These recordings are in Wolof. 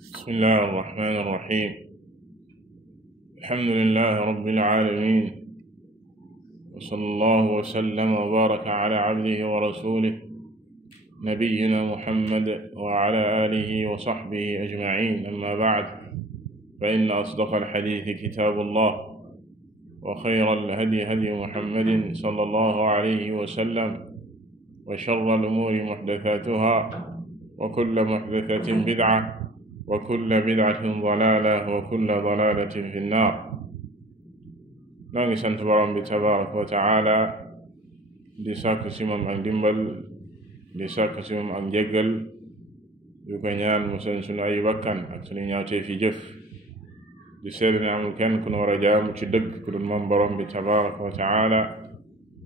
بسم الله الرحمن الرحيم. الحمد لله رب العالمين، وصلى الله وسلم وبارك على عبده ورسوله نبينا محمد وعلى آله وصحبه أجمعين. أما بعد، فإن أصدق الحديث كتاب الله، وخير الهدي هدي محمد صلى الله عليه وسلم، وشر الأمور محدثاتها، وكل محدثة بدعة، وكل بدعة ضلالة، وكل ضلالة في النار. نانgi sant borom bi tabaraka wa taala di sàkk ci moom ak dimbal, di sàkk ci moom ak njéggal, di ko ñaan musal sunu ay bakkan ak sunu ñaawtee fi jëf, di seede ne amul kenn ku nu war a jaamu ci dëgg ku dul moom borom bi tabaraka wa taala.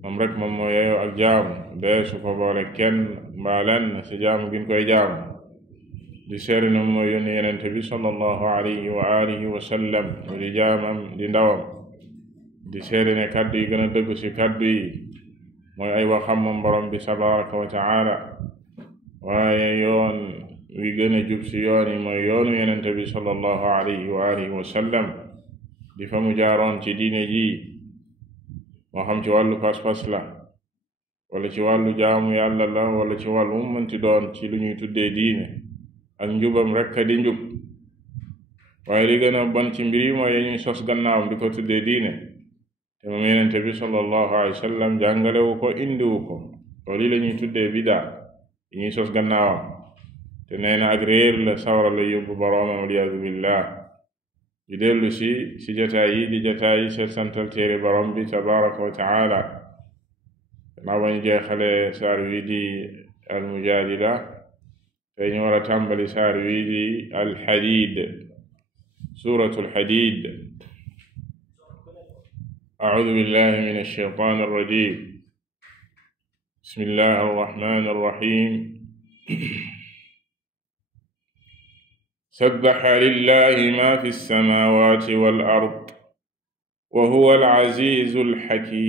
moom rek moom moo yeyoo ak jaamu, deesu ko boole kenn mbaa lenn ci jaamu gin koy jaamu. di seede ne mooy yónni yenente bi sallallahu alayhi wa alihi wa sallam, di jaamam di ndawam. di seede ne kàddu yi gën a dëgg ci kàddu yi mooy ay waxam moom borom bi tabaraka wa taala, waaye yoon wi gën a jub ci yoon yi mooy yoonu yenente bi sallallahu alayhi wa alihi wa sallam, di fa mu jaaroon ci diine ji, moo xam ci wàllu pas-pas la, wala ci wàllu jaamu yàlla la, wala ci wàllu mu mënti doon ci lu ñuy tuddee diine. ak njubam rekk di njub, waaye li gën a bon ci mbir yi mooy ñuy sos gannaawam di ko tuddee diine, te moom yenente bi sallallahu alayhi wa sallam jàngalewu ko, indiwu ko. loolu la ñuy tuddee bidaa, yi ñuy sos gannaawam, te nee na ak réer la, sawara la yóbbu boroomam, waliyaadu billah. di dellu si jataay yi di jataay yi seet santal téere borom bi tabaraka wa taala. naa bañ jeexale saar wi di almujaadila, tey ñu war a tàmbali saar wi di alxadiid, suuratu alxadiid. acuudu billahi min alshaytaan alrajim. bismillahi arrahmani arrahim. sabbaxa lillahi ma fi alsamawati wal ard wa huwa alazizu alxakim.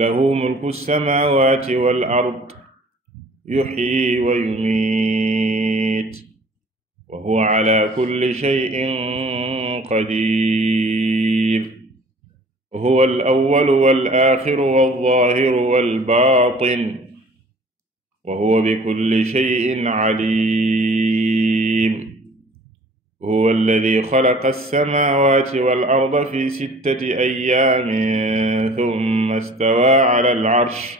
lahu mulku alsamawati wal ard yuxyi wa yumiit wa huwa ala kulli shay'in qadiir. wa huwa al-awwalu wal-aaxiru waz-zaahiru wal-baatin wa huwa bikulli shay'in aliim. huwa alladii xalaqa as-samaawaati wal-arda fii sittati ayyaamin thumma istawaa ala al-arsh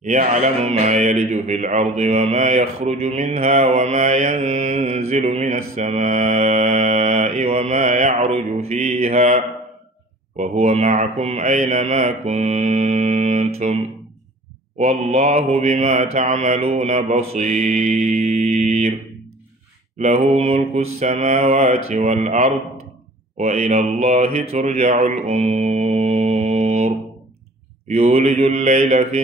ya'lamu maa yaliju fi al-ardi wa maa yaxruju minhaa wa maa yanzilu mina as-samaa'i wa maa ya'ruju fiihaa wa huwa ma'akum aynamaa kuntum wallaahu bimaa ta'maluuna basiir. lahu mulku as-samaawaati wal-ard wa ilaa Allaahi turja'u al-umuur. yuuliju al-layla fi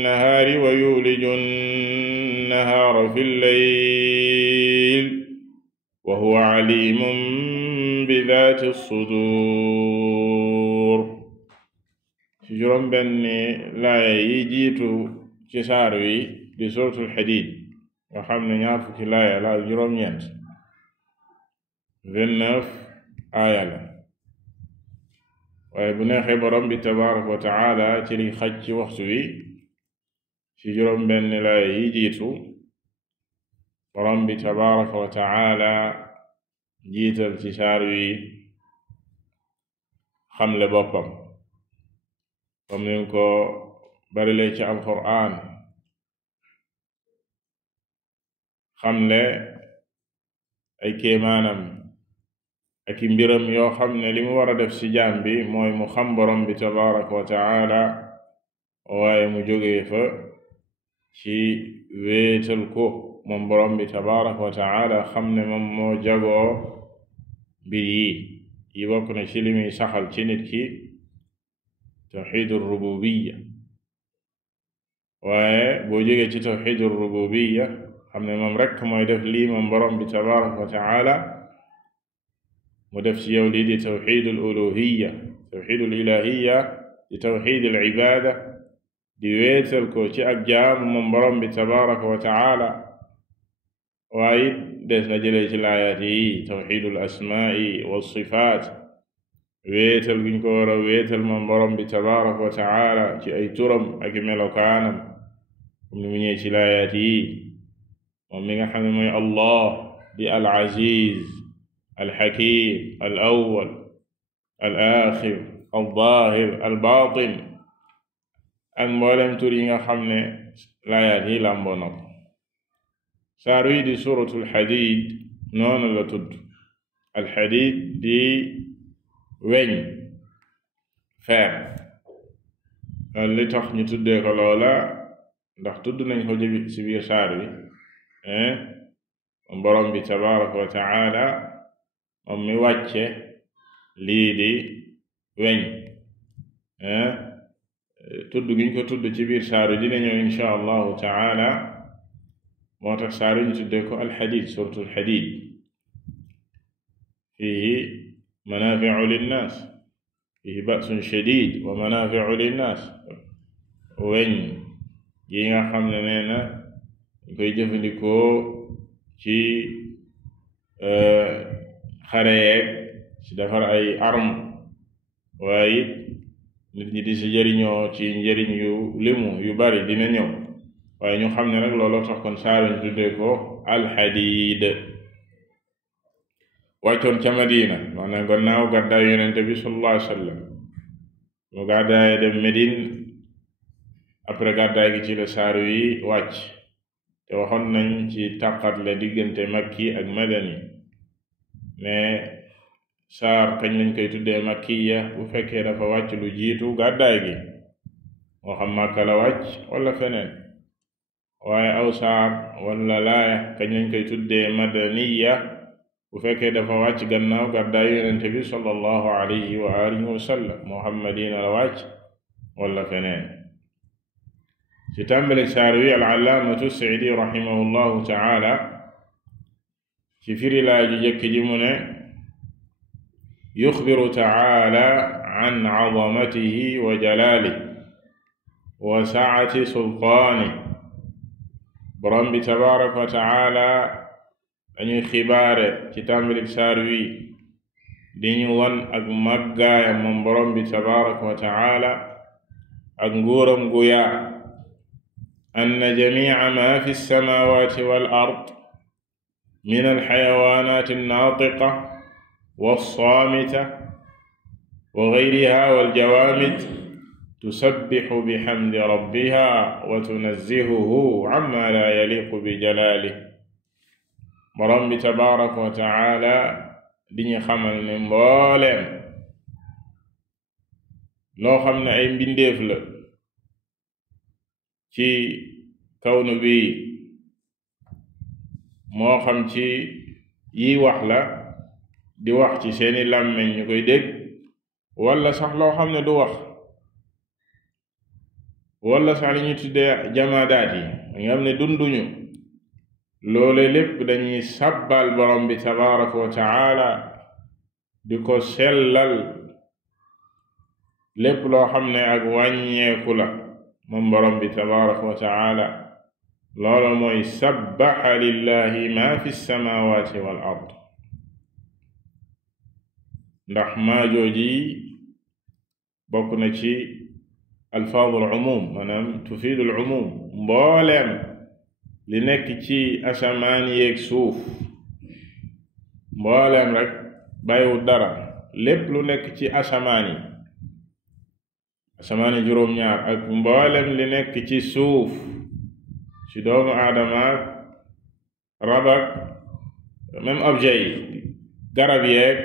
النهار ويولج النهار في الليل وهو عليم بذات الصدور. ci juróom benn laaya yi jiitu ci saar wi di suuratul Hadiid, nga xam ne ñaar fukki laaya la ak juróom-ñeent, 29 aaya la. waaye bu neexee borom bi tabaaraka wa taala ci li xaj ci waxtu wi, ci juróom benn laaya yi jiitu, borom bi tabaraka wa taala jiital ci saar wi xamle boppam, comme ni ko barile ci alqur'aan, xamle ay kéemaanam ak i mbiram yoo xam ne li mu war a def ci jaam bi mooy mu xam borom bi tabaraka wa taala, waaye mu jógee fa ci wéetal ko moom borom bi tabaraka wa taala, xam ne moom moo jagoo mbir yi bokk na ci li muy saxal ci nit ki tawxiidu rububiya. waaye boo jógee ci tawxiidu rububiya, xam ne moom rekk mooy def lii moom borom bi tabaraka wa taala, mu def ci yow lii di tawxiidul uluhiya, tawxiidul ilahiya di tawxiidul ibaada, di wéetal ko ci ak jaamu moom borom bi tabaraka wa taala waaye des na jëlee ci laayaat yi tawxidul asmaai wa sifaat wéetal guñ ko war a wéetal moom borom bi tabaraka wa taala ci ay turam ak melokaanam comme ni mu ñëwee ci laayaat yi moom mi nga xam ne mooy allah di al aziz al hakim al awwal al axir al zahir al batin ak mboolem tur yi nga xam ne laayaat yi làmboo na ko saar wi di suratul xadiid noonu la tudd alxadiid di weñ fer loolu li tax ñu tuddee ko loola ndax tudd nañ ko ci biir saar wi moom borom bi tabaraka wa taala moom mi wàcce lii di weñ tudd giñ ko tudd ci biir saar wi dina ñëw insha allahu taala moo tax saar wi ñu tuddee ko alxadiid suratul xadiid fiihi manaaficu linnaas fiihi ba'sun shadiid wa manaaficu linnaas weñ yi nga xam ne nee na ñu koy jëfandikoo ci xare yeeg ci defar ay arme waaye nit ñi di si jëriñoo ci njëriñ yu limu yu bari dina ñëw waaye ñu xam ne nag looloo tax kon saar ñu tuddee ko alxadiid wàccoon ca Madina maanaam gannaaw gàddaay yonente bi sallallahu alayhi wa sallam mu gàddaay dem Médine après gàddaay gi ci la saar wi wàcc te waxoon nañ ci tàqatle diggante makki ak madani mais saar kañ lañ koy tuddee makkiya bu fekkee dafa wàcc lu jiitu gàddaay gi moo xam Makka la wàcc wala feneen waaye aw saar wala laaya kañ lañ koy tuddee madaniya bu fekkee dafa wàcc gannaaw gàddaay yonente bi sallallahu alayhi wa alihi wa sallam moo xam Madina la wàcc wala feneen ci tàmbali saar wi al-allaamatu Sa'di rahimahullahu taala ci firi laa ju jëkk ji mu ne yuxbiru taala an azamatihi wa jalaalihi wa saati sultaanihi borom bi tabaraka wa taala dañuy xibaare ci tàmbali saar wi di ñu wan ak màggaayam moom borom bi tabaraka wa taala ak nguuram gu yaa anna jamiica maa fi samaawaati wal ard min alxayawaanaati annaatiqa wassaamita wa gayriha waljawaamid tusabbixu bixamdi rabbiha wa tunazzihuhu cammaa laa yaliiqu bijalaalihi borom bi tabaaraka wa taala di ñu xamal ne mbooleem loo xam ne ay mbindeef la ci kawnu bi moo xam ci yi wax la di wax ci seeni làmmiñ ñu koy dégg wala sax loo xam ne du wax wala sax li ñu tuddee jamaadaat yi nga xam ne dunduñu loole lépp dañuy sabbal borom bi tabaraka wa taala di ko sellal lépp loo xam ne ak wàññeeku la moom borom bi tabaraka wa taala loolu mooy sabbaxa lillahi ma fi samawati wal ard ndax maa jooji bokk na ci alfaadul umum maanaam tufiidul umum mbooleem li nekk ci asamaan yeeg suuf mbooleem rek bàyyiwul dara lépp lu nekk ci asamaan yi juróom-ñaar ak mbooleem li nekk ci suuf ci doomu aadama rabak même objet yi garab yeeg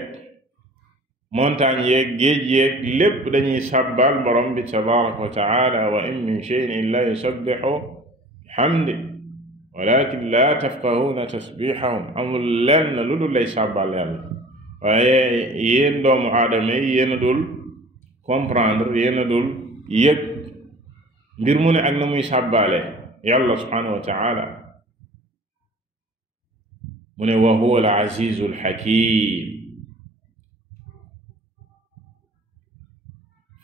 montagne yeeg géej yeeg lépp dañuy sabbal borom bi tabaraka wa taala wa in min shay'in illa yusabbihu bihamdi walakin la tafqahuna tasbihahum amul lenn lu dul lay sabbal yàlla waaye yéen doomu aadama yi yéen a dul comprendre yéen a dul yëg mbir mu ne ak na muy sàbbaale yàlla subhanahu wa taala mu ne wa huwa al azizu al hakim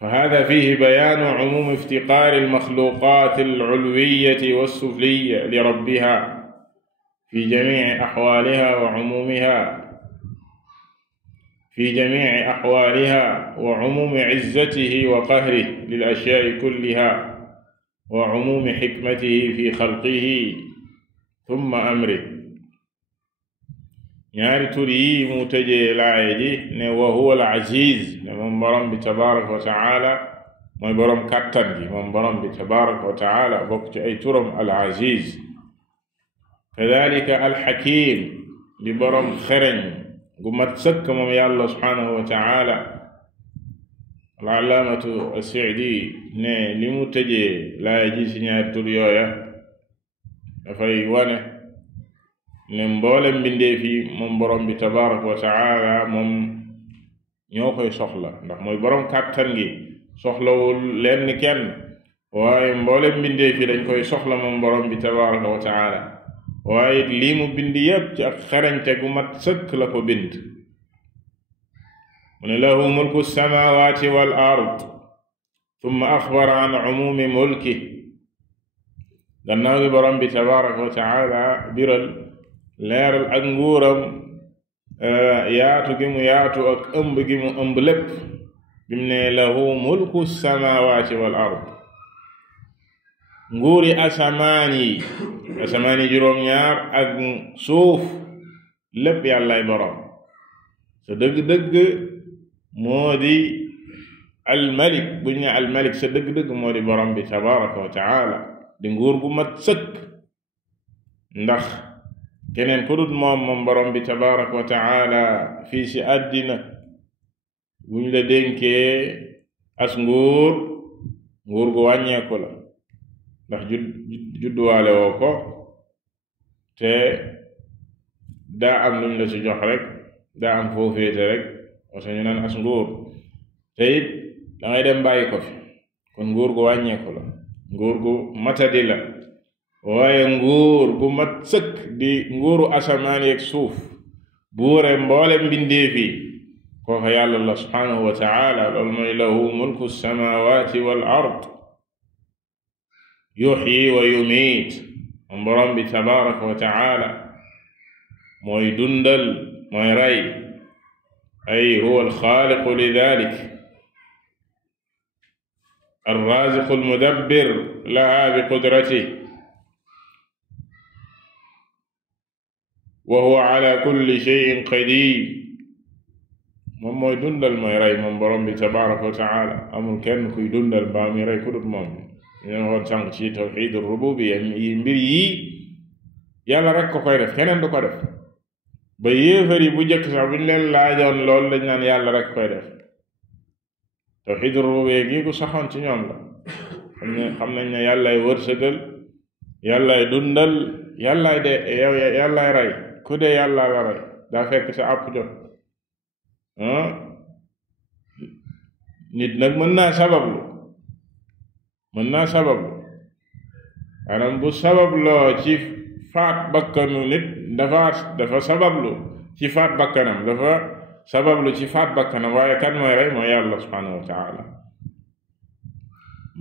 فهذا فيه بيان عموم افتقار المخلوقات العلوية والسفلية لربها في جميع أحوالها وعموم عزته وقهره للأشياء كلها وعموم حكمته في خلقه ثم أمره. ñaari tur yi mu tëjee laaya ji ne wa huwa al aziz ne moom borom bi tabaraka wa taala mooy borom kàttan gi. moom borom bi tabaraka wa taala bokk ci ay turam al aziz. kadalika al hakim di borom xereñ gu mat sëkk moom yàlla subhanahu wa taala. al allaamatu as-Sa'di ne li mu tëjee laaya ji ci ñaari tur yooya dafay wane ne mboolem mbindeef yi moom borom bi tabaraka wa taala moom ñoo koy soxla ndax mooy borom kàttan gi. soxlawul lenn kenn waaye mboolem mbindeef yi dañ koy soxla moom borom bi tabaraka wa taala. waaye lii mu bind yépp ci ak xarañte gu mat sëkk la ko bind. mu ne lahu mulku samawati wal ard thumma axbara an umumi mulki. gannaaw gi borom bi tabaraka wa taala biral leeral ak nguuram yaatu gi mu yaatu ak ëmb gi mu ëmb lépp bimu ne lahu mulku samawati wal ard. nguuri asamaan yi juróom-ñaar ak suuf lépp yàllay borom. sa dëgg-dëgg moo di almalik. buñ ne almalik sa dëgg-dëgg moo di borom bi tabaraka wa taala di nguur gu mat sëkk. ndax keneen ku dut moom borom bi tabaraka wa taala fii si àddina buñ la dénkee as nguur gu wàññeeku la ndax judduwaale woo ko te daa am luñ la ci jox rek daa am foofeete rek parce que ñu naan as nguur te it dangay dem bàyyi ko fi kon nguur gu wàññeeku la nguur gu matadi la. waaye nguur gu mat sëkk di nguuru asamaan yeeg suuf buure mboole mbindeef yi kooku yàlla la subhanahu wa taala. loolu mooy lahu mulku samawati wal ard yuxyi wa yumiit. moom borom bi tabaraka wa taala mooy dundal mooy rey. ay huwa alxaaliqu lidalik arraziqu almudabbir laha bi qudratih wa huwa ala kulli shay'in qadir. moom mooy dundal mooy rey moom borom bi tabaraka wa taala. amul kenn kuy dundal mbaa mi rey ku dut moom. ñu waxoon sànq ci tawxiid rububiyya yi mbir yi yàlla rek ko koy def keneen du ko def. ba yéefar yi bu jëkk sax buñ leen laajoon lool dañ naan yàlla rek koy def. tawxiid rububiyya gi ku saxoon ci ñoom la. xam nañ ne yàllay wërsëgal yàllay dundal yàllay rey. ku dee yàlla la rey daa fekk sa àpp jot. nit nag mën naa sabablu maanaam bu sababloo ci faat bakkanu nit dafa sabablu ci faat bakkanam waaye kan mooy rey mooy yàlla subhanahu wa taala.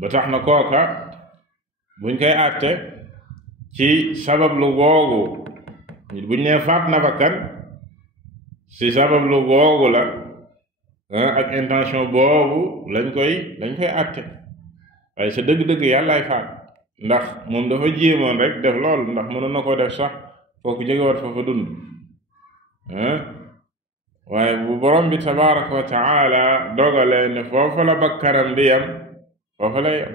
ba tax na kooka buñ koy àtte ci sabablu googu nit buñ nee faat na bakkan si sabablu googu la ak intention boobu lañ koy àtte. waaye sa dëgg-dëgg yàllaay faat ndax moom dafa jéemoon rek def loolu ndax mënoon na ko def sax fooku jógewaat fa dund. waaye bu borom bi tabaraka wa taala dogalee ne foofa la bakkanam di yam foofa lay yam.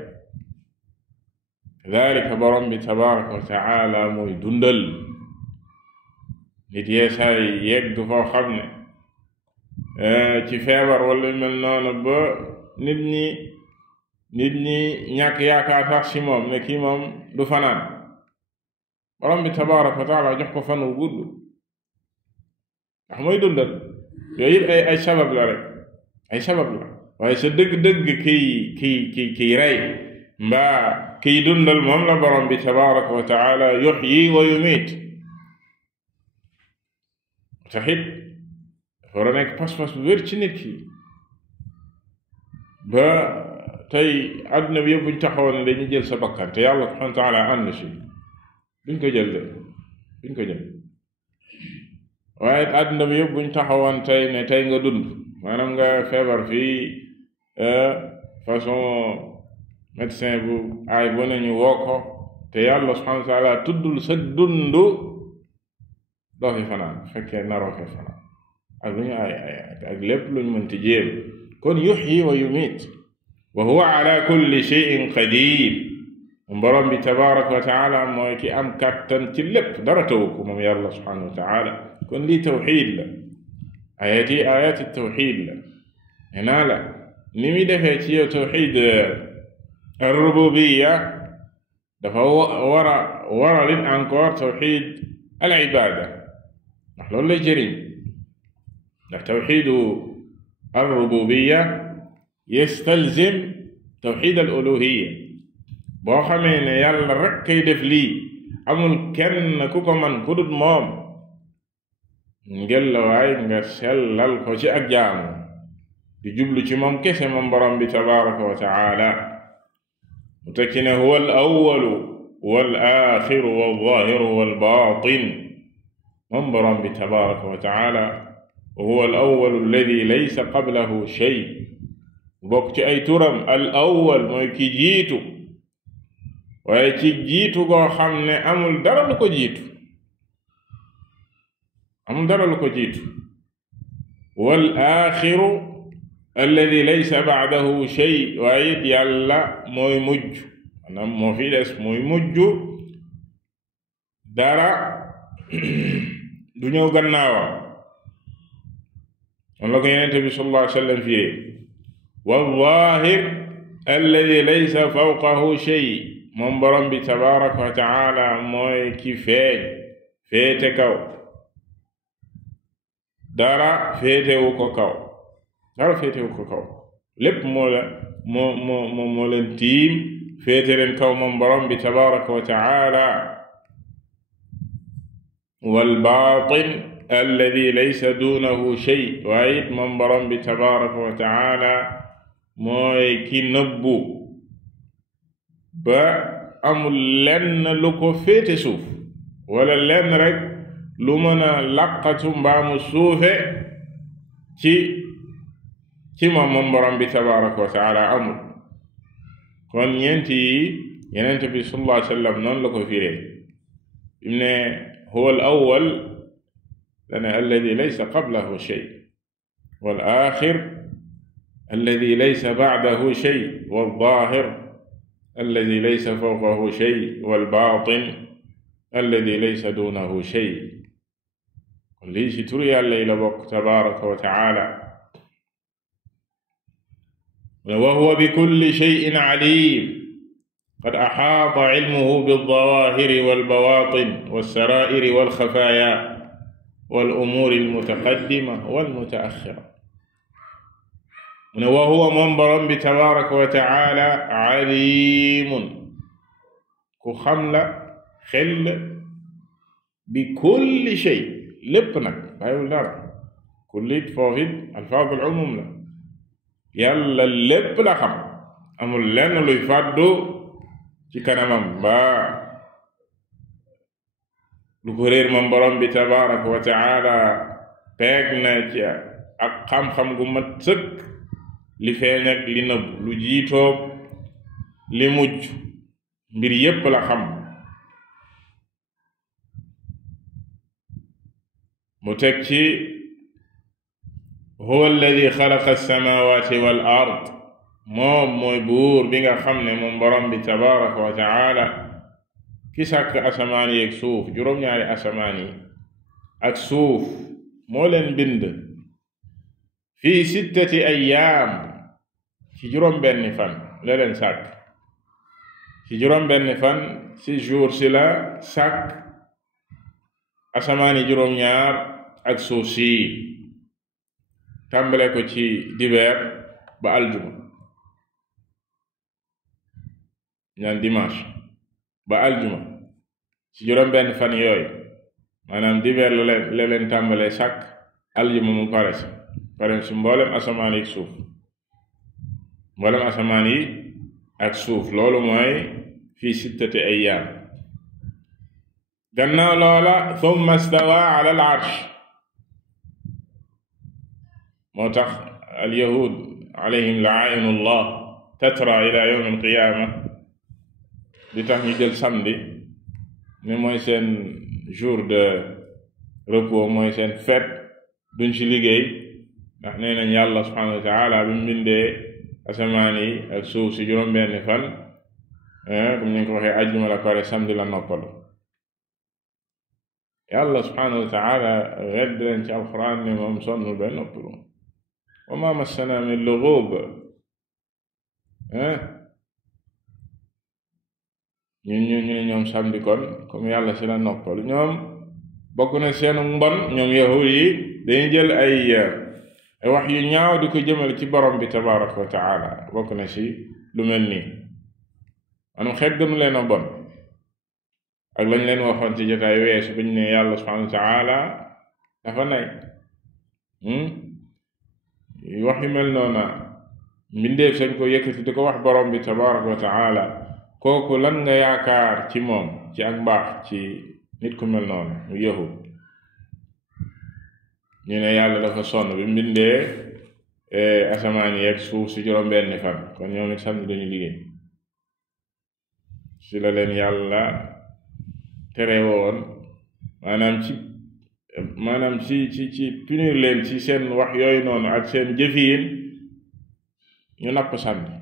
kadalika borom bi tabaraka wa taala mooy dundal. nit yeesaay yegg foo xam ne ci feebar wala mel noonu ba nit ñi ñàkk yaakaar sax ci moom ne kii moom du fanaan. borom bi tabaraka wa taala jox ko fan wu gudd ndax mooy dundal. yooyu yëpp ay sabab la rek ay sabab la. waaye sa dëgg-dëgg kiy rey mbaa kiy dundal moom la borom bi tabaraka wa taala yuhyi wa yumiit. taxit dafa war a nekk pas-pas bu wér ci nit ki ba tey àdduna bi yëpp buñ taxawoon ne dañuy jël sa bakkan te yàlla subhanahu wa taala ànd si duñ ko jël waaye àdduna bi yëpp buñ taxawoon tey ne tey nga dund maanaam nga feebar fii façon médecin bu aay bu nañu woo ko te yàlla subhanahu wa taala tuddul sa dund doo fi fanaan fekkee naroo fi fanaan ak lu ñu ak lépp luñ mënti jéem kon yuxyi wa yumiit wa huwa ala kulli shay'in qadir borom bi tabaraka wa taala mooy ki am kàttan ci lépp dara tawu ko moom yàlla subhanahu wa taala kon lii tawxiid la ayaati tawxiid la naa la ni muy defee ci yow tawxiid ar-rububiyya dafa war a lit encore tawxiid al ibaada ndax loolu lay jëriñ ndax tawxiidu ar-rububiyya yastalzim tawxiid al uluhiyya boo xamee ne yàlla rek kay def lii amul kenn ku ko man ku dut moom ngel la waay nga sellal ko ci ak jaamu di jublu ci moom kese moom borom bi tabaraka wa taala mu tekki ne huwa al awwalu wal axiru wal zaahiru wal baatin moom borom bi tabaraka wa taala huwa al awwalu alladi laysa qablahu shay bokk ci ay turam al awwal mooy ki jiitu waaye ci jiitu goo xam ne amul dara lu ko jiitu wal axiru alladi laysa ba'dahu shay waaye it yàlla mooy mujj maanaam moo fi des mooy mujj dara du ñëw gannaawam on la ko Yonent bi sallallahu alayhi wa sallam fii wal zaahir alladi laysa fawqahu shay moom borom bi tabaraka wa taala mooy ki feeñ féete kaw dara féetewu ko kaw lépp moo leen tiim féete leen kaw moom borom bi tabaraka wa taala wal baatin alladi laysa duunahu shay waaye it moom borom bi tabaraka wa taala mooy ki nëbbu ba amul lenn lu ko féete suuf wala lenn rek lu mën a laqatu mbaamu suufe ci moom borom bi tabaraka wa taala amul kon ñeent yi Yonent bi sallallahu alayhi wa sallam noonu la ko firee im ne huwa al awwal dane alladi laysa qablahu shay wal axir alladi laysa ba'dahu shay wal zaahir alladi laysa fawqahu shay wal baatin alladi laysa duunahu shay kon lii ci tur yàlla yi la bokk tabaraka wa taala wa huwa bi kulli shay'in alim qad axaata ilmuhu bilzawaahiri walbawaatin walsaraa'iri walxafaaya walumuuri almutaqaddima walmutaaxira wa huwa moom borom bi tabaraka wa taala alimun ku xam la xel bi kulli shay lépp nag bàyyiwul dara kullit foofit alfaadul umum la yàlla lépp la xam amul lenn luy fàddu ci kanamam ba lu ko réer moom borom bi tabaraka wa taala peeg na ci ak xam-xam gu mat sëkk li feeñ ak li nëbb lu jiitoob li mujj mbir yépp la xam mu teg ci huwa alladi xalaqa alsamawati wal ard moom mooy buur bi nga xam ne moom borom bi tabaraka wa taala ki sàkk asamaan yi ak suuf juróom-ñaari asamaan yi ak suuf moo leen bind fii 6 ayyaam ci juróom-benni fan la leen sàkk ci juróom-benni fan 6 jours si la sàkk asamaan yi juróom-ñaar ak suuf si tàmbale ko ci dibeer ba aljuma ñaan dimanche ba aljuma ci juróom-benn fan yooyu maanaam dibeer la leen tàmbalee sàkk aljuma mu pare si mboolem asamaan ak suuf mboolem asamaan yi ak suuf loolu mooy fii 6 ayyaam. gannaaw loola thumma stawa ala al arsh moo tax al yahud alayhim la'inullah tatra ila yawm al qiyama di tax ñu jël samedi ne mooy seen jour de repos, mooy seen fête, duñ ci liggéey ndax nee nañ yàlla subhanahu wa taala bi mu bindee asamaan yi ak suuf si juróom-benni fan comme ni nga ko waxee àjjuma la pare samedi la noppalu. yàlla subhanahu wa taala wedd leen ci alquran ne moom sonnul benn noppalu. wa ma massana min lughub ñu ne ñoom samedi kon comme yàlla si la noppalu. ñoom bokk na seenu mbon ñoom yahud yi dañuy jël ay wax yu ñaaw di ko jëmal ci borom bi tabaraka wa taala. bokk na si lu mel nii maanaam xeet gënu leen a bon ak lañ leen waxoon ci jotaay weesu buñ ne yàlla subhanahu wa taala dafa nay wax yu mel noona mbindeef sañ ko yëkkati di ko wax borom bi tabaraka wa taala. kooku lan nga yaakaar ci moom ci ak mbaax ci nit ku mel noonu mu yahud. ñu ne yàlla dafa sonn bi mbindee asamaan yi ak suuf si juróom-benni fan kon ñoom it samedi dañu liggéey. si la leen yàlla tere woon maanaam ci punir leen ci seen wax yooyu noonu ak seen jëfiin ñu napp samedi.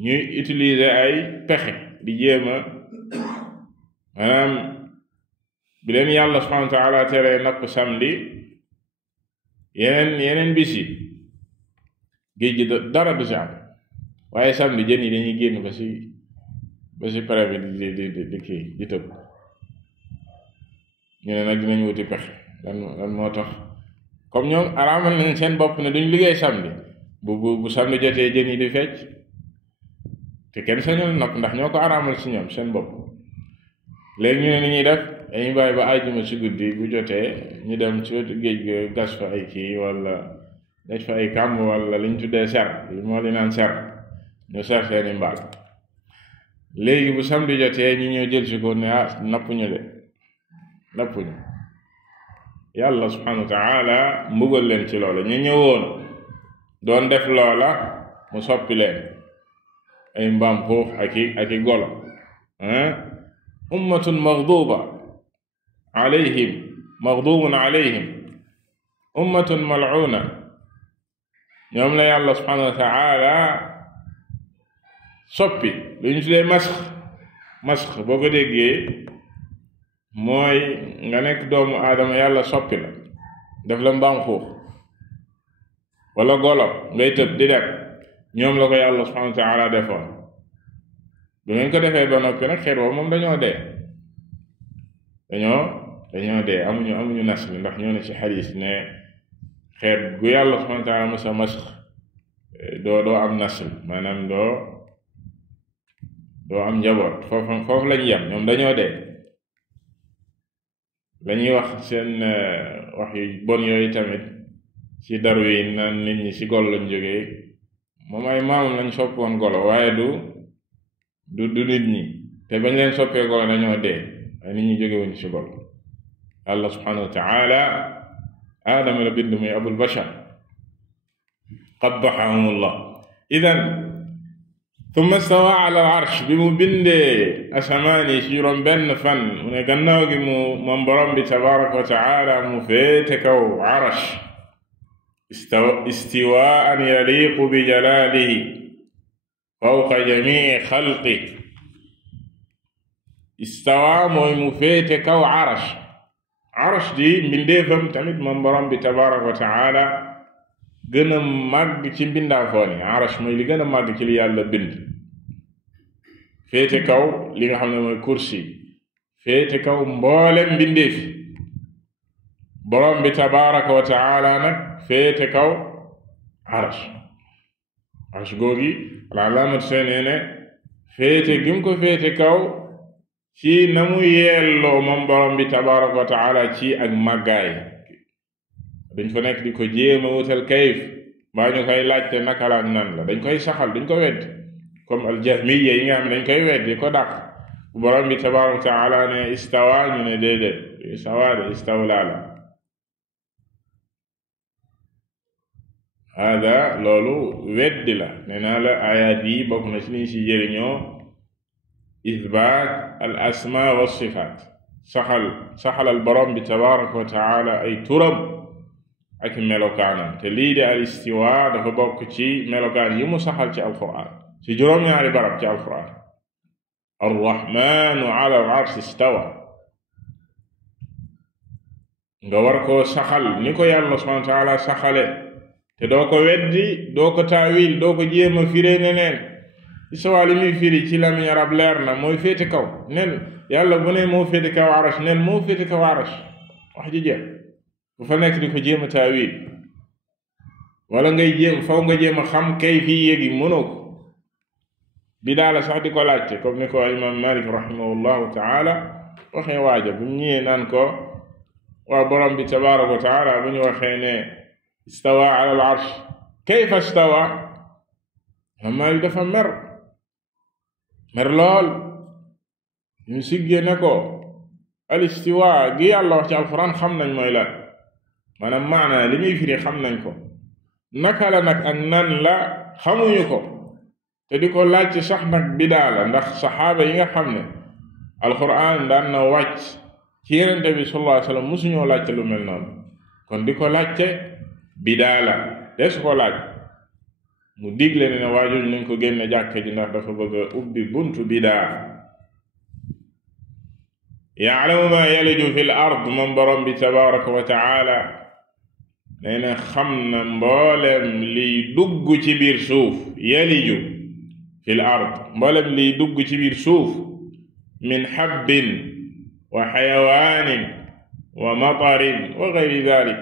ñuy utiliser ay pexe di jéema maanaam bi leen yàlla subhanahu wa taala tere napp samedi yeneen bis yi géej gi dara du si am waaye samedi jën yi dañuy génn ba si pare bi di kii di tëb. ñu ne nag dinañ wuti pexe lan moo tax comme ñoom araamal nañ seen bopp ne duñ liggéey samedi bu samedi jotee jën yi di fecc te kenn sañul napp ndax ñoo ko araamal si ñoom seen bopp. léegi ñu ne ni ñuy def dañuy bàyyi ba àjjuma si guddi bu jotee ñu dem ci wetu géej ga gas fa ay kii wala def fa ay kàmb wala liñ tuddee ser li moo di naan ser ñu ser seeni mbaal. léegi bu samedi jotee ñu ñëw jël si ko ne nappuñu yàlla subhanahu wa taala mbugal leen ci loola. ñu ñëwoon doon def loola mu soppi leen ay mbaam xuux ak i golo. ummatun maghdubun alayhim ummatun mal'una. ñoom la yàlla subhanahu wa ta'ala soppi lu ñu tuddee masx boo ko déggee mooy nga nekk doomu aadama yàlla soppi la def la mbaam xuux wala golo ngay tëb di dem. ñoom la ko yàlla subhanahu wa ta'ala defoon. bu ngeen ko defee ba noppi nag xeet woo moom dañoo dee amuñu nasl ndax ñoo ne ci xadiis ne xeet gu yàlla subhanahu wa ta'ala masa masx doo am nasl maanaam doo am njaboot foofu lañu yem. ñoom dañoo dee. lañuy wax seen wax yu bon yooyu tamit ci Darwin naan nit ñi ci golo lañ jógee moom ay maamam lañ soppoon golo waaye du nit ñi te bañ leen soppee golo dañoo dee ay nit ñi jógewuñ ci golo. Allah subhanahu wa ta'ala aadama la bind muy abul bashar qabbahahumullah. idan thumma stawa ala al arsh bi mu bindee asamaan yi ci juróom benn fan mu ne gannaaw gi moom borom bi tabaraka wa ta'ala mu féete kaw arash istiwaan yaliqu bi jalalihi fawqa jamii xalqi. istawa mooy mu féete kaw arash di mbindeefam tamit moom borom bi tabaraka wa taala gën a màgg ci mbindaafoon yi. arash mooy li gën a màgg ci li yàlla bind. féete kaw li nga xam ne mooy kursi féete kaw mboolem mbindeefi. borom bi tabaraka wa taala nag féete kaw arash googi alalaamatu seenee ne féete gim ko féete kaw ci na mu yelloo moom borom bi tabaraka wa taala ci ak màggaay. duñ fa nekk di ko jéema wutal kayif mbaa ñu koy laajte naka la ak nan la, dañ koy saxal duñ ko weddi, comme aljahmiya yi nga xam ne dañ koy weddi ko dàq. bu borom bi tabaraka wa taala ne istawa ñu ne déedéet istawa de istawla la. hada loolu weddi la. nee naa la ayaat yi bokk na ci liñ ci jëriñoo ithbaat al asma wa sifaat, saxalal borom bi tabaraka wa taala ay turam ak melokaanam. te lii de al istiwa dafa bokk ci melokaan yi mu saxal ci alquran ci juróom-ñaari barab ci alquran. arrahmanu ala al arsh istawa, nga war koo saxal ni ko yàlla subhanahu wa taala saxale, te doo ko weddi, doo ko taawil, doo ko jéem a firee neneen. istawa li muy firi ci lamiñ arab leer na, mooy féete kaw. nen yàlla bu ne moo féete kaw arash, nen moo féete kaw arash, wax ji jeex. bu fa nekk di ko jéem a taawil wala ngay jéem faw nga jéem a xam kay fii yéegi mënoo ko. bi daala sax di ko laajte, comme ni ko imam Malik rahimahullahu taala waxee waaja bu ñëwee naan ko waa borom bi tabaraka wa taala bu ñu waxee ne istawa ala al arsh kayfa istawa, imam Malik dafa mer lool. ñu siggee ne ko al istiwa gi yàlla wax ci alquran xam nañ mooy lan, maanaam maana li muy firi xam nañ ko, naka la nag ak nan la xamuñu ko. te di ko laaj sax nag bidaa la, ndax saxaaba yi nga xam ne alquran daan na wàcc ci Yonent bi sallallahu alayhi wa sallam musuñoo laajte lu mel noonu. kon di ko laajte bidaa la, des ko laaj. mu digle ne waajur nañ ko génne jàkke ji ndax dafa bëgg a ubbi buntu bidaa. ya'lamu ma yaliju fil ard, moom borom bi tabaraka wa taala nee na xam na mboolem liy dugg ci biir suuf. yaliju fil ard, mboolem liy dugg ci biir suuf. min habbin wa xayawaanin wa matarin wa gayri dalik,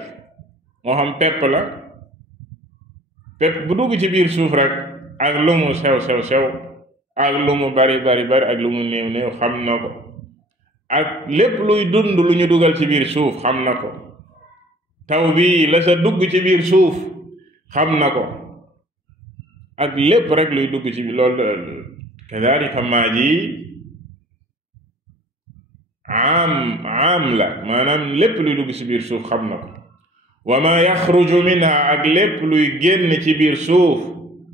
moo xam pepp la, pepp bu dugg ci biir suuf rek, ak lu mu sew ak lu mu bari ak lu mu néew xam na ko. ak lépp luy dund lu ñu dugal ci biir suuf xam na ko. taw bi la sa dugg ci biir suuf xam na ko. ak lépp rek luy dugg ci biir loolu. kadalika maa ji am la, maanaam lépp luy dugg ci biir suuf xam na ko. wa ma yaxruju minha, ak lépp luy génn ci biir suuf.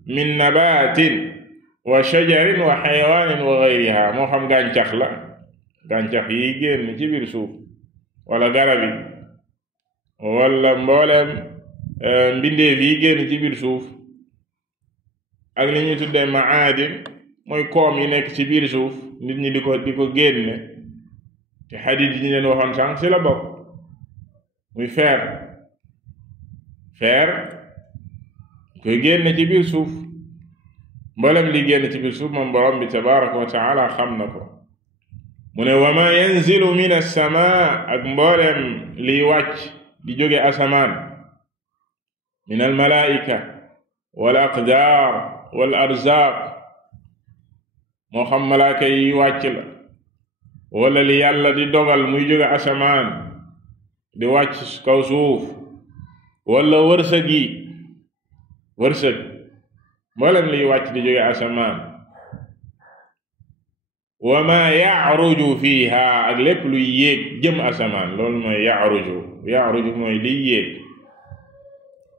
min nabatin wa shajarin wa xayawaanin wa gayriha, moo xam gàncax la, gàncax yi génn ci biir suuf, wala garab yi, wala mboolem mbindeef yi génn ci biir suuf, ak li ñuy tuddee maadin, mooy koom yi nekk ci biir suuf, nit ñi di ko génne. te xadiis yi ñu leen waxoon sànq ci la bokk, muy fer koy génne ci biir suuf. mboolem li génn ci biir suuf moom borom bi tabaraka wa taala xam na ko. mu ne wa ma yanzilu min as-samaa, ak mboolem liy wàcc di jóge asamaan. min al malaa'ika wal aqdaar wal arzaaq, moo xam malaaka yi wàcc la, wala li yàlla di dogal muy jóge asamaan di wàcc kaw suuf, wala wërsëg mboolem liy wàcc di jóge asamaan. wa ma ya'ruju fiha, ak lépp luy yéeg jëm asamaan. loolu mooy ya'ruju mooy liy yéeg.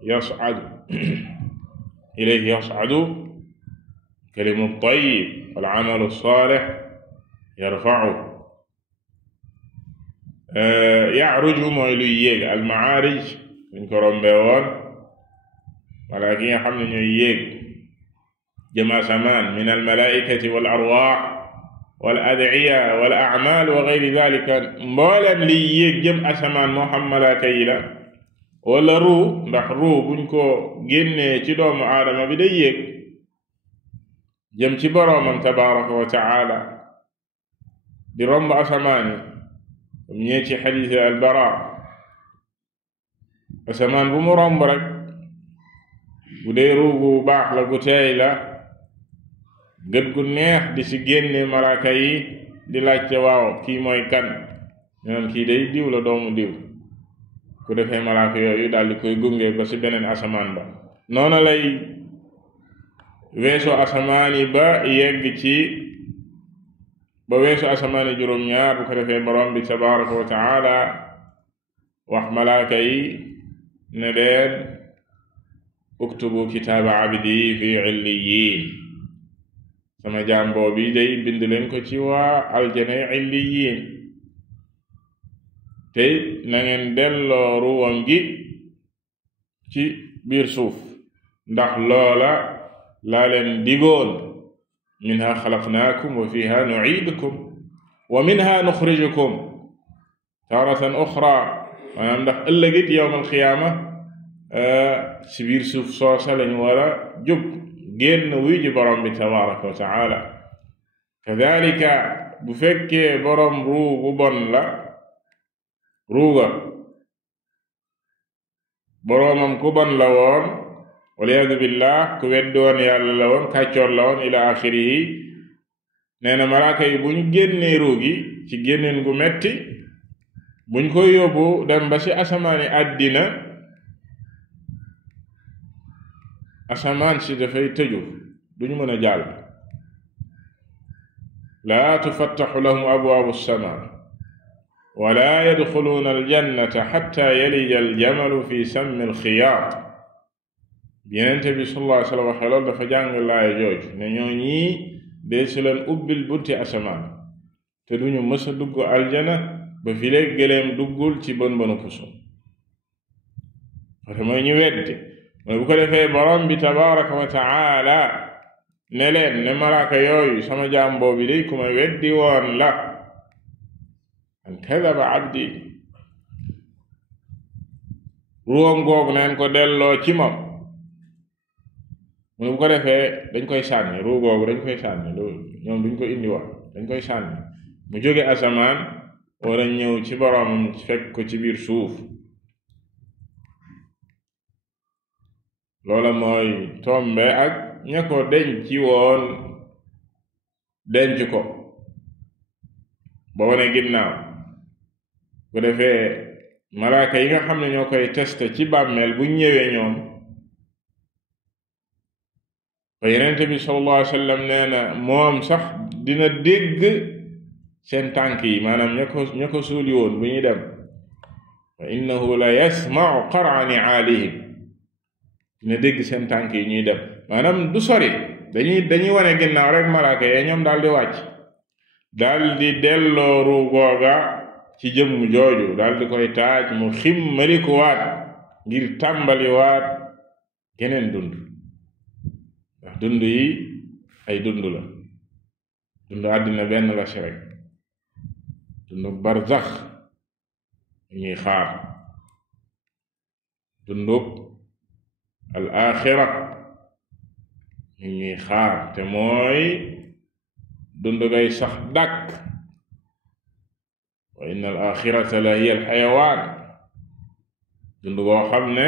yas'adu ilayhi yas'adu kalimu tayyib wal amalu salih yarfa'u. ya'ruju mooy luy yéeg. al ma'aarij dañ ko rombee woon, wala ki nga xam ne ñooy yéeg jëm asamaan. min al malaa'ikati wal arwaax wal adiya wal a'maal wa gayri dalika, mboolem liy yéeg jëm asamaan, moo xam malaaka yi la wala ruu, ndax ruu buñ ko génnee ci doomu aadama bi day yéeg jëm ci boroomam tabaraka wa taala, di romb asamaan yi. ñee ci xadiis al-Bara, asamaan bu mu romb rek, bu dee ruu gu baax la, gu teey la, gët gu neex di ci génne malaaka yi di laajte waaw kii mooy kan, ñoom kii day diw la doomu diw. ku defee malaaka yooyu daal di koy gunge ba ci beneen asamaan ba. noona lay weesu asamaani ba yegg ci ba weesu asamaani juróom-ñaar bu ko defee borom bi tabaraka wa taala wax malaaka yi ne leen uktubu kitaaba abdi fi illiyin sama jaam boobi day bind leen ko ci waa aljanay illiyin tey na ngeen delloo ruwam gi ci biir suuf ndax loola laa leen digoon minha xalaqnaakum wa fiha nuciidukum wa minha nuxrijukum taaratan uxra maanaam ndax ëllëgit yowmal xiyaama ci biir suuf soosa lañu war a jóg génn wuy ji borom bi tabaraka wa taala kadalika bu fekkee borom ruu bu bon la ruuga boromam ku bon la woon waliyaadu billah ku weddi woon yàlla la woon kàccoor la woon ila axirihi nee na malaaka yi buñ génnee ruu gi ci génneen gu metti buñ koy yóbbu dem ba ci asamaani àddina asamaan si dafay tëju duñu mën a jàll laa tufattaxu lahum abwaabu samaa wala yadxuluuna aljannata xatta yalija aljamalu fi sammi alxiyaat Yonent bi sallallahu alayhi wa sallam waxee loolu dafa jàng laaya jooju ne ñoo ñii dee su leen ubbil bunti asamaan te duñu mës a dugg aljana ba fi léegi gëleem duggul ci bën bënu puso parce que mooy ñu weddi mooy bu ko defee borom bi tabaraka wa taala ne leen ne malaaka yooyu sama jaam boobi day ku ma weddi woon la an kadaba abdi ruwam googu neen ko delloo ci moom mu bu ko defee dañ koy sànni ruu googu dañ koy sànni loolu ñoom duñ ko indi wax dañ koy sànni mu jóge asamaan war a ñëw ci boroomam fekk ko ci biir suuf loola mooy tombe ak ña ko denc woon denc ko ba wane ginnaaw bu defee malaaka yi nga xam ne ñoo koy testé ci bàmmeel bu ñëwee ñoom fa Yonent bi sallallahu alayhi wa sallam nee na moom sax dina dégg seen tànk yi maanaam ña ko suuli woon bu ñuy dem fa innahu la yasma'u qar'a ni'aalihim dina dégg seen tànk yi ñuy dem maanaam du sori dañuy wane ginnaaw rek malaaka yee ñoom daal di wàcc daal di delloo ru googa ci jëmm jooju daal di koy taaj mu ximmalikuwaat ngir tàmbaliwaat geneen dund ndax dund yi ay dund la dund àddina benn la si rek dund barzax ñuy xaar dundub al axira ñuy xaar te mooy dund gay sax dàkk wa inna al axirata la hiya al xayawaan dund goo xam ne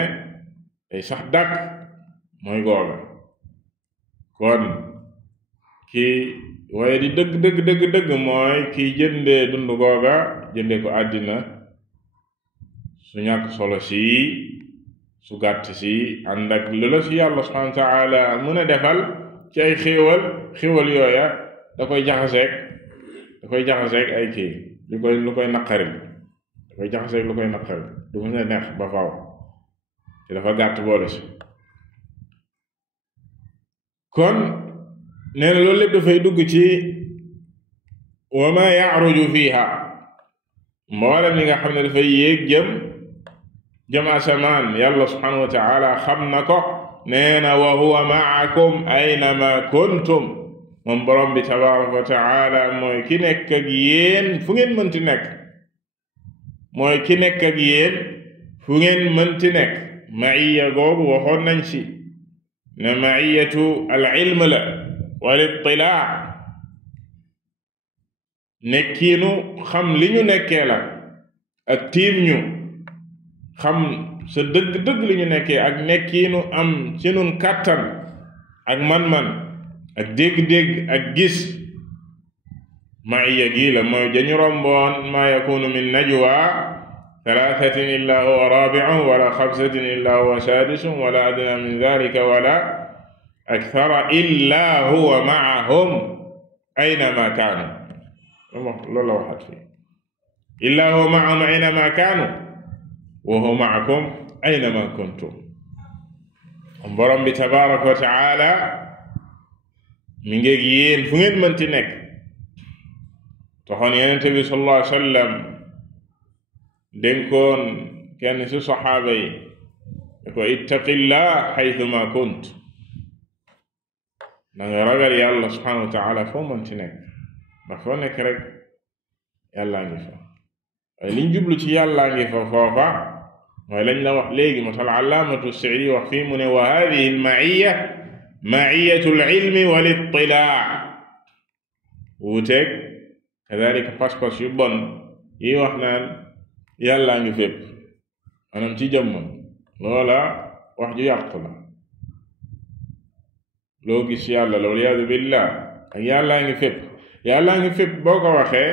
day sax dàkk mooy googa kon kii waaye di dëgg mooy kii jëndee dund googa jëndee ko àddina su ñàkk solo si su gàtt si ànd ak lu la si yàlla subhanahu wa taala mën a defal ci ay xéewal yooya da koy jaxaseeg ay kii lu koy naqaril da koy jaxaseeg lu koy naqaril du mën a neex ba faaw te dafa gàtt boole si kon nee na loolu lépp dafay dugg ci wa ma ya'ruju fiha mboolem li nga xam ne dafay yéeg jëm asamaan yàlla subhanahu wa ta'ala xam na ko nee na wa huwa ma'akum aynama kuntum moom borom bi tabaraka wa ta'ala mooy ki nekk ak yéen fu ngeen mënti nekk mooy ki nekk ak yéen fu ngeen mënti nekk ma'iya googu waxoon nañ ci ne ma'iyatu al ilm la wal ittilaa nekkiinu xam li ñu nekkee la ak tiim ñu xam sa dëgg-dëgg li ñu nekkee ak nekkiinu am ci nun kàttan ak man-man ak dégg-dégg ak gis ma'iya gi la mooy dañu romboon ma yakunu min najwa ثلاثة إلا هو رابعهم ولا خمسة إلا هو سادسهم ولا أدنى من ذلك ولا أكثر إلا هو معهم أينما كانوا. loolu la waxaat fii إلا هو معهم أينما كانوا وهو معكم أينما كنتم. borom bi tabaaraka wa taala mi ngi ak yéen fu ngeen mënti nekk. taxoon Yonent bi sallallahu alayhi wa sallam dénkoon kenn ci saxaaba yi ne ko ittaqillah haythuma kunt, na nga ragal yàlla subhanahu wa taala foo mënti nekk, ndax foo nekk rek yàllaa ngi fa. waaye liñ jublu ci yàllaa ngi fa foofa mooy lañ la wax léegi masal allaamatu Sa'di wax fii mu ne wa hadihi al-ma'iyya ma'iyatu al-ilmi wal ittilaa, wuuteeg kadalika pas-pas yu bon yi wax naan yàllaa ngi fépp maanaam ci jëmmam. loola wax ju yàqu la. loo gis yàlla la waliyaadu billah ak yàllaa ngi fépp. yàllaa ngi fépp boo ko waxee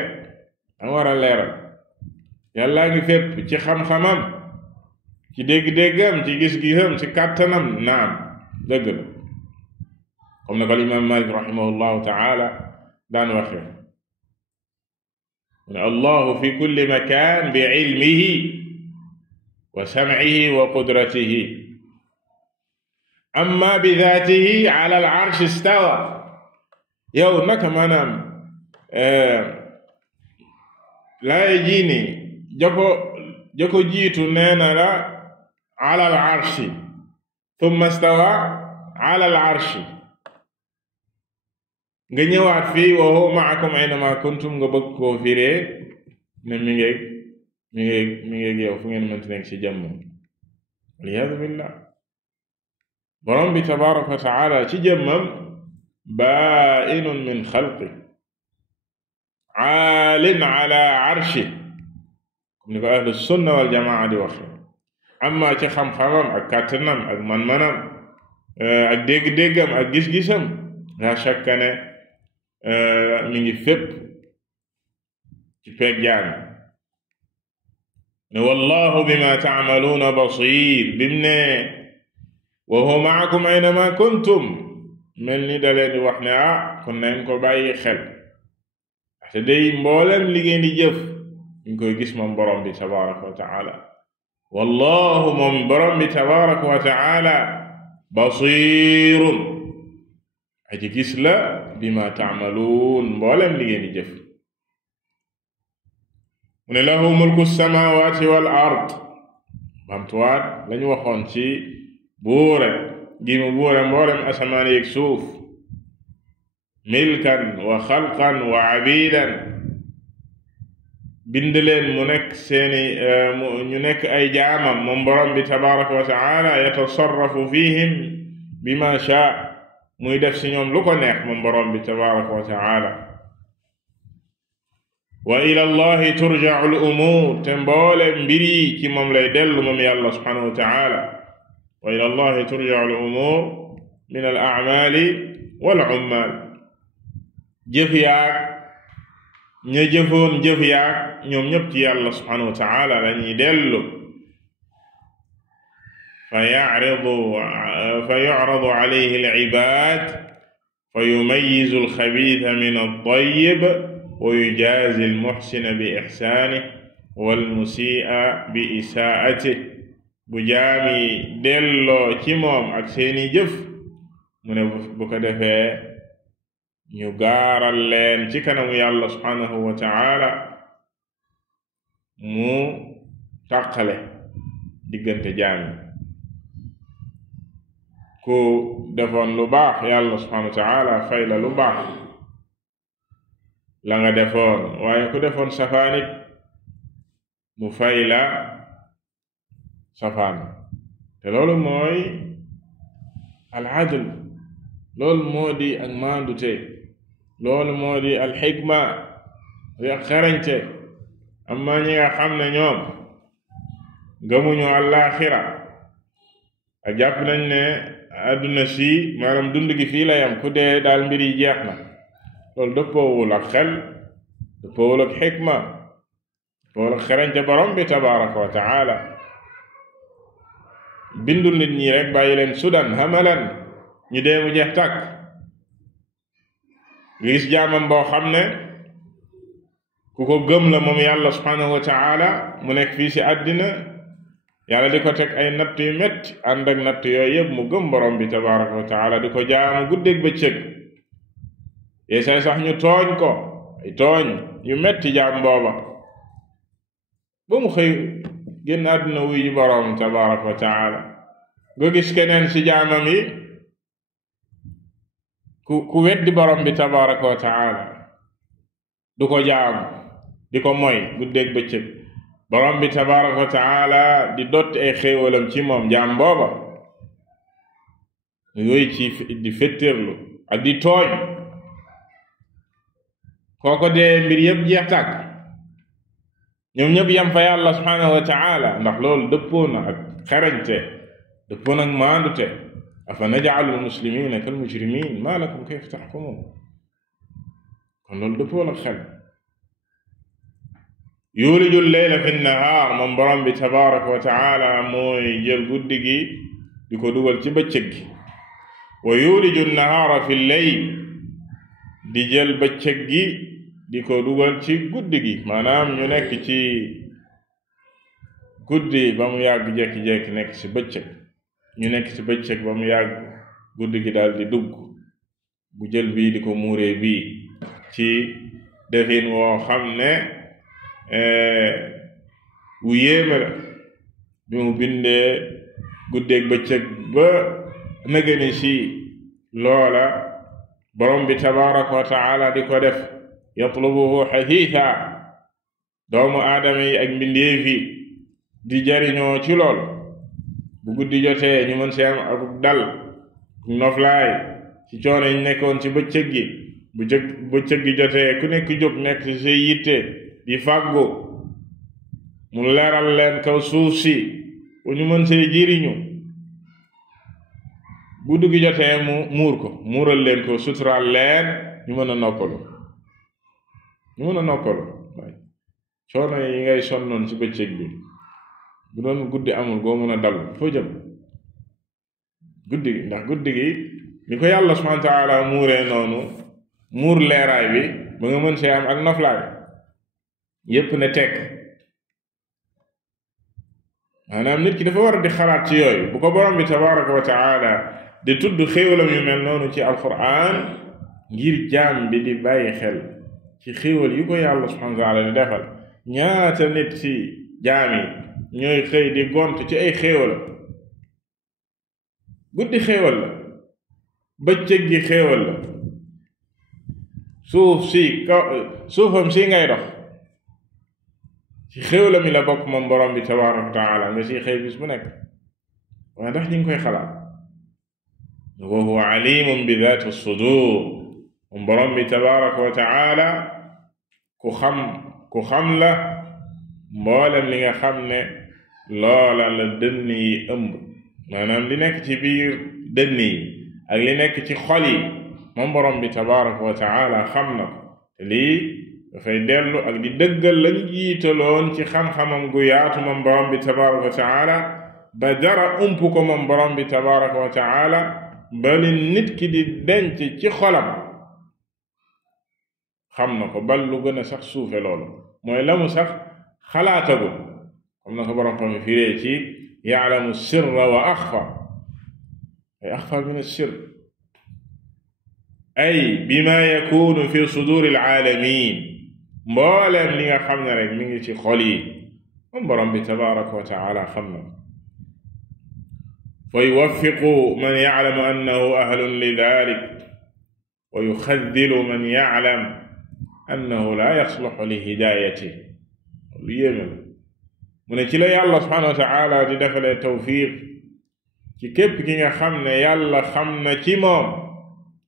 danga war a leeral. yàllaa ngi fépp ci xam-xamam, ci dégg-déggam, ci gis-gisam, ci kàttanam, naam dëgg la, comme ne ko imaam Maalik rahimahullahu taala daan waxee ne allahu fi kulli makaan bi ilmihi wa sam'ihi wa qudratihi amma bi daatihi ala al arsh istawa. yow naka maanaam laay jiini jako jiitu nee na la ala al arshi thumma stawa ala al arshi, nga ñëwaat fii wa huwa ma'akum aynama kuntum nga bëgg koo firee ne mi ngeeg yow fu ngeen mënti nekk ci jàmm. waliyaadu billah. borom bi tabaraka wa taala ci jëmmam baa'inun min xalqi aalin ala arshi, comme ni ko ahlu sunna wal jamaa di waxe. amma ci xam-xamam ak kàttanam ak man-manam ak dégg-déggam ak gis-gisam la shakka ne mi ngi fépp ci peeg jaami. ne wallahu bima taamaluuna basir, bim ne wa huwa maakum aynama kuntum, mel ni da leen di wax ne kon nañ ko bàyyi xel, te day mboolem li ngeen di jëf ñu ngi koy gis moom borom bi tabaraka wa taala. wallahu moom borom bi tabaraka wa taala basirun, aji gis la bima taamaluun mboolem li ngeen di jëf. mu ne lahu mulku samawati wal ard, bamtuwaat lañu waxoon ci buure gi mu buure mboolem asamaan yeeg suuf. milkan wa xalqan wa abidan, bind leen mu nekk seeni ñu nekk ay jaamam moom borom bi tabaraka wa taala. yatasarrafu fihim bima shaa, muy def ci ñoom lu ko neex moom borom bi tabaraka wa taala. wa ila allahi turja'u al umur, te mboole mbir yi ci moom lay dellu moom yàlla subhanahu wa taala. wa ila allahi turja'u al umur min al a'mali wal ummal, jëf yaag ña jëfoon jëf yaag ñoom ñëpp ci yàlla subhanahu wa taala lañuy dellu. fa yu'radu alayhi al ibad fa yumayyizu al khabitha min al tayyib wa yujaazi al muhsina bi ihsaanihi wal musii'a bi isaa'atihi. bu jaami delloo ci moom ak seeni jëf mu ne bu ko defee ñu gaaral leen ci kanamu yàlla subhanahu wa ta'ala, mu tàqale diggante jaami. ku defoon lu baax yàlla subhanahu wa ta'ala fay la lu baax la nga defoon, waaye ku defoon safaanit mu fay la safaan. te loolu mooy al adl, loolu moo di ak maandute, loolu moo di al xikma ak xarañte. amma ñi nga xam ne ñoom gëmuñu àllaaxira ak jàpp nañ ne àdduna si maanaam dund gi fii la yam, ku dee daal mbir yi jeex na, loolu dëppoowul ak xel, dëppoowul ak xikma. boole xerañte borom bi tabaraka wa taala bindul nit ñi rek bàyyi leen sudan hamalan ñu dee mu jeex tàkk nga gis jaamam boo xam ne ku ko gëm la moom yàlla subhanahu wa taala mu nekk fii si àddina yàlla di ko teg ay natt yu metti ànd ak natt yooyu yëpp mu gëm borom bi tabaraka wa taala di ko jaamu guddeeg bëccëg yeesay sax ñu tooñ ko ay tooñ yu metti jaam booba ba mu xëy génn àddina wuy ji borom tabaraka wa taala nga gis keneen ci jaamam yi ku weddi borom bi tabaraka wa taala du ko jaamu di ko moy guddeeg bëccëg borom bi tabaraka wa taala di dotti ay xéewalam ci moom jaam booba yooyu ci di fettirlu ak di tooñ kooko dee mbir yëpp jeex tàkk ñoom ñëpp yam fa yàlla subhanahu wa taala ndax loolu dëppoo na ak xarañte dëppoo na ak maandute afa naj'alu al-muslimina kal mujrimin ma lakum kayfa tahkumun kon loolu dëppoo na xel yuliju al-layla fi an-nahar moom borom bi tabaraka wa taala mooy jël guddi gi di ko dugal ci bëccëg gi wa yuliju an-nahara fi al-layl di jël bëccëg gi di ko dugal ci guddi gi maanaam ñu nekk ci guddi ba mu yàgg jekki-jekki nekk ci bëccëg ñu nekk ci bëccëg ba mu yàgg guddi gi daal di dugg bu jël bii di ko muuree bii ci defin woo xam ne wu yéeme la bi mu bindee guddeeg bëccëg ba nëgëni ci loola borom bi tabaraka wa taala di ko def yatlubuhu xafiifa doomu aadama yi ak mbindeef yi di jariñoo ci lool bu guddi jotee ñu mën si am ak dal noflaay ci coono yi nekkoon ci bëccëg gi bëccëg gi jotee ku nekk jóg nekk ci say yitte di fàggu mu leeral leen kaw suuf si bu ñu mën see jiriñu guddi gi jotee mu muur ko muural leen ko suturaal leen ñu mën a noppalu waaye coono yi ngay sonnoon ci bëccëg bi bu doon guddi amul goo mën a dal foo jëm guddi gi ndax guddi gi ni ko yàlla subhanahu wa ta'ala muuree noonu muur leeraay bi ba nga mën see am ak noflaay yépp ne tekk maanaam nit ki dafa war a di xalaat ci yooyu bu ko borom bi tabaraka wa ta'ala di tudd xéewalam yu mel noonu ci alquran ngir jaam bi di bàyyi xel ci xéewal yu ko yàlla subhanahu wa ta'ala di defal ñaata nit ci jaam yi ñooy xëy di gont ci ay xéewal guddi xéewal la bëccëg gi xéewal la suufam si ngay dox ci xéewalam yi la bokk moom borom bi tabaraka wa taala nga si xëy bis bu nekk waaye ndax ñu ngi koy xalaat wa huwa alimun bi dhati sudur moom borom bi tabaraka wa taala ku xam la mboolem li nga xam ne loola la dënn yi ëmb maanaam li nekk ci biir dënn yi ak li nekk ci xol yi moom borom bi tabaraka wa taala xam na ko te lii dafay dellu ak di dëggal lañu jiitaloon ci xam-xamam gu yaatu moom borom bi tabaraka wa taala ba dara ump ko moom borom bi tabaraka wa taala ba li nit ki di denc ci xolam xam na ko bal lu gën a sax suufe loolu mooy la mu sax xalaatagul comme na ko borom xam firee ci yaalamu sirra wa axfa ay axfa min as-sirr ay bima yakunu fi suduri al-aalamin mbooleem li nga xam ne rek mi ngi ci xol yi moom borom bi tabaraka wa taala xam na fa yuwaffiqu man ya'lamu annahu ahlun li dhalik wa yuxaddilu man ya'lam annahu la yasluhu li hidayatihi lu yéeme mu ne ci la yàlla subhanahu wa taala di defalee tawfiq ci képp ki nga xam ne yàlla xam na ci moom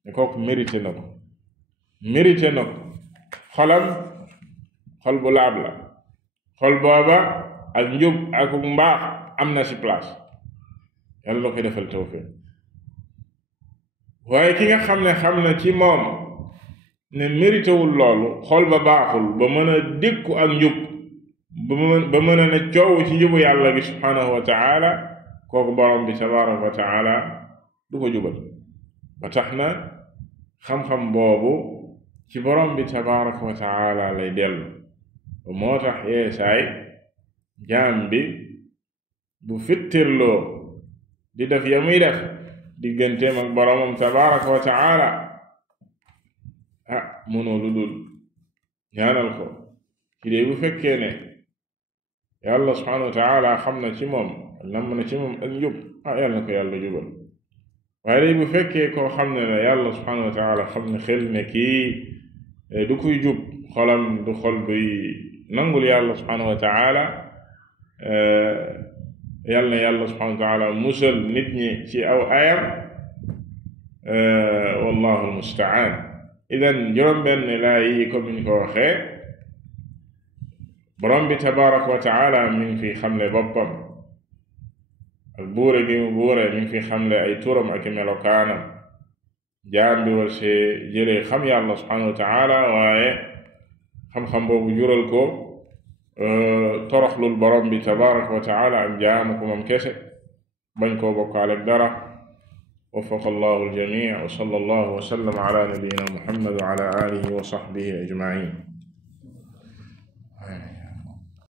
ne kooku mérité na ko xol bu laab la xol booba ak njub ak mbaax am na ci place yàlla la koy defal tawfiq waaye ki nga xam na ci moom ne mérité wul loolu xol ba baaxul ba mën a dékku ak njub ba mën a ne coow ci jubu yàlla gi subhanahu wa taala kooku borom bi tabaraka wa taala du ko jubal ba tax na xam-xam boobu ci borom bi tabaraka wa taala lay dellu moo tax yeesaay jaam bi bu fittirloo di def ya muy def digganteem ak boromam tabaraka wa taala mënoo lu dul ñaanal ko ci dee bu fekkee ne yàlla subhanahu wa taala xam na ci moom nam na ci moom ak njub yàlla na ko yàlla jubal waaye day bu fekkee koo xam ne ne yàlla subhanahu wa taala xam ne xel ne kii du kuy jub xolam du xol buy nangul yàlla subhanahu wa taala yàlla na yàlla subhanahu wa taala musal nit ñi ci aw ayam wallahu almustaan idan juróom-benn laa yi comme ni ko waxee borom bi tabaraka wa taala mi ngi fi xamle boppam ak buure gi mu buure mi ngi fi xamle ay turam ak melokaanam jaam bi war see jëlee xam yàlla subhanahu wa taala waaye xam-xam boobu jural ko toroxlul borom bi tabaraka wa taala ak jaamu ko moom kese bañ koo bokkaale dara وفق الله الجميع وصلى الله وسلم على نبينا محمد وعلى آله وصحبه أجمعين